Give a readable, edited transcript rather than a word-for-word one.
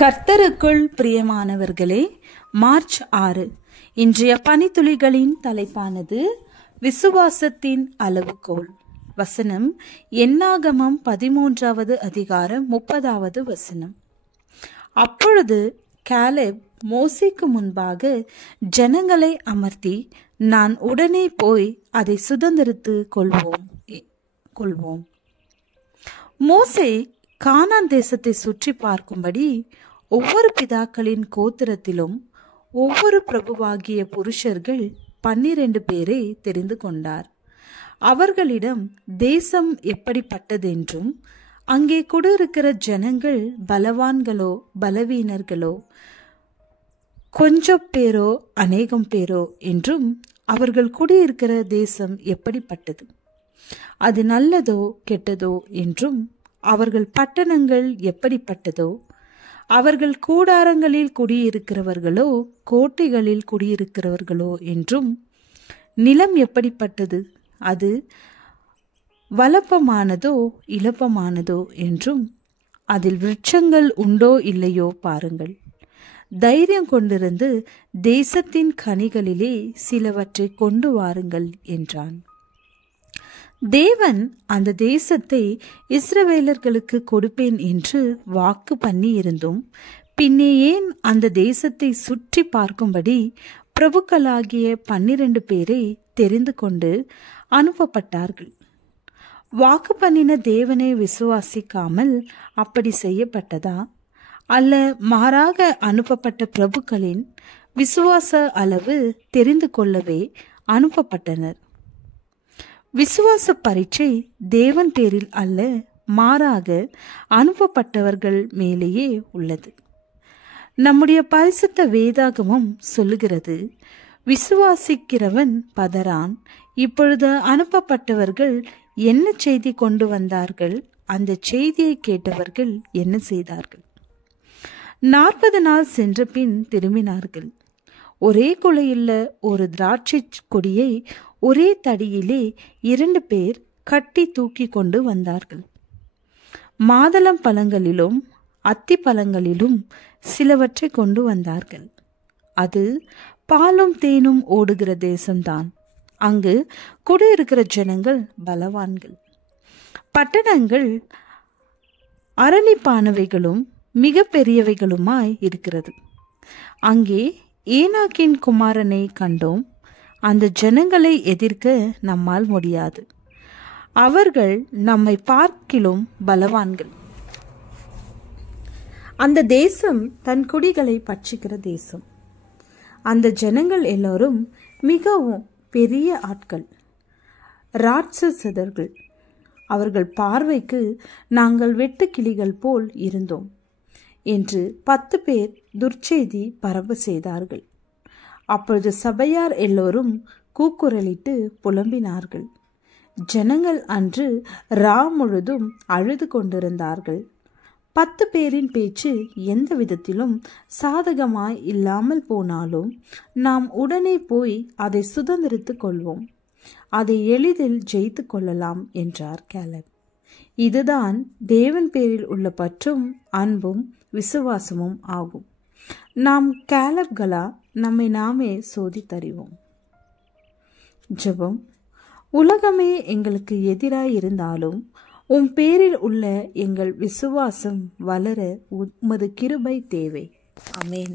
கர்த்தருக்குள் பிரியமானவர்களே, மார்ச் 6 இன்றைய பனித்துளிகளின் தலைப்பானது விசுவாசத்தின் அளவுகோல். வசனம் என்னாகமம் 13வது அதிகாரம் 30வது வசனம். அப்பொழுது காலேப் மோசேக்கு முன்பாக ஜனங்களை அமர்த்தி, நான் உடனே போய் அதை சுதந்தரித்து கொள்வோம். மோசே கானான் தேசத்தை சுற்றி பார்க்கும்படி ஒவ்வொரு பிதாக்களின் கோத்திரத்திலும் ஒவ்வொரு பிரபுவாகிய புருஷர்கள் 12 பேரை தெரிந்து கொண்டார். அவர்களிடம் தேசம் எப்படிப்பட்டதென்றும், அங்கே குடியிருக்கிற ஜனங்கள் பலவான்களோ பலவீனர்களோ, கொஞ்சம் பேரோ அநேகம் பேரோ என்றும், அவர்கள் குடியிருக்கிற தேசம் எப்படிப்பட்டது, அது நல்லதோ கெட்டதோ என்றும், அவர்கள் பட்டணங்கள் எப்படிப்பட்டதோ, அவர்கள் கூடாரங்களில் குடியிருக்கிறவர்களோ கோட்டைகளில் குடியிருக்கிறவர்களோ என்றும், நிலம் எப்படிப்பட்டது, அது வளப்பமானதோ இளப்பமானதோ என்றும், அதில் விருட்சங்கள் உண்டோ இல்லையோ பாருங்கள். தைரியம் கொண்டிருந்து தேசத்தின் கனிகளிலே சிலவற்றை கொண்டு வாருங்கள் என்றான். தேவன் அந்த தேசத்தை இஸ்ரவேலர்களுக்கு கொடுப்பேன் என்று வாக்கு பண்ணி இருந்தும், பின்னே ஏன் அந்த தேசத்தை சுற்றி பார்க்கும்படி பிரபுக்களாகிய 12 பேரை தெரிந்து கொண்டு அனுப்பப்பட்டார்கள்? வாக்கு பண்ணின தேவனை விசுவாசிக்காமல் அப்படி செய்யப்பட்டதா? அல்ல, மாறாக அனுப்பப்பட்ட பிரபுக்களின் விசுவாச அளவு தெரிந்து கொள்ளவே அனுப்பப்பட்டனர். விசுவாச பரீட்சை தேவன் பேரில் அல்ல, மாறாக அனுப்பப்பட்டவர்கள் மேலேயே உள்ளது. நம்முடைய பரிசுத்த வேதாகமம் சொல்லுகிறது, விசுவாசிக்கிறவன் பதறான். இப்பொழுது அனுப்பப்பட்டவர்கள் என்ன செய்தி கொண்டு வந்தார்கள், அந்த செய்தியை கேட்டவர்கள் என்ன செய்தார்கள்? 40 நாள் சென்ற பின் திரும்பினார்கள். ஒரே குலையுள்ள ஒரு திராட்சை கொடியை ஒரே தடியிலே 2 பேர் கட்டி தூக்கி கொண்டு வந்தார்கள். மாதளம் பழங்களிலும் அத்தி பழங்களிலும் சிலவற்றை கொண்டு வந்தார்கள். அது பாலும் தேனும் ஓடுகிற தேசம்தான். அங்கு குடியிருக்கிற ஜனங்கள் பலவான்கள். பட்டணங்கள் அரணிப்பானவைகளும் மிக பெரியவைகளுமாய் இருக்கிறது. அங்கே ஏனாக்கின் குமாரனை கண்டோம். அந்த ஜனங்களை எதிர்க்க நம்மால் முடியாது. அவர்கள் நம்மை பார்க்கிலும் பலவான்கள். அந்த தேசம் தன் குடிகளை பட்சிக்கிற தேசம். அந்த ஜனங்கள் எல்லோரும் மிகவும் பெரிய ஆட்கள், ராட்சசர்கள். அவர்கள் பார்வைக்கு நாங்கள் வெட்டுக்கிளிகள் போல் இருந்தோம் என்று 10 பேர் துர்ச்செய்தி பரவ செய்தார்கள். அப்பொழுது சபையார் எல்லோரும் கூக்குரலிட்டு புலம்பினார்கள். ஜனங்கள் அன்று ரா முழுதும் அழுது கொண்டிருந்தார்கள். 10 பேரின் பேச்சு எந்த விதத்திலும் சாதகமாய் இல்லாமல் போனாலும், நாம் உடனே போய் அதை சுதந்திரித்து கொள்வோம், அதை எளிதில் ஜெயித்து கொள்ளலாம் என்றார் காலேப். இதுதான் தேவன் பேரில் உள்ள பற்றும் அன்பும் விசுவாசமும் ஆகும். நாம் காலேப்களா? நம்மை நாமே சோதித்தறிவோம். ஜெபம். உலகமே எங்களுக்கு எதிராய் இருந்தாலும் உம் பேரில் உள்ள எங்கள் விசுவாசம் வளர உமது கிருபை தேவை. ஆமென்.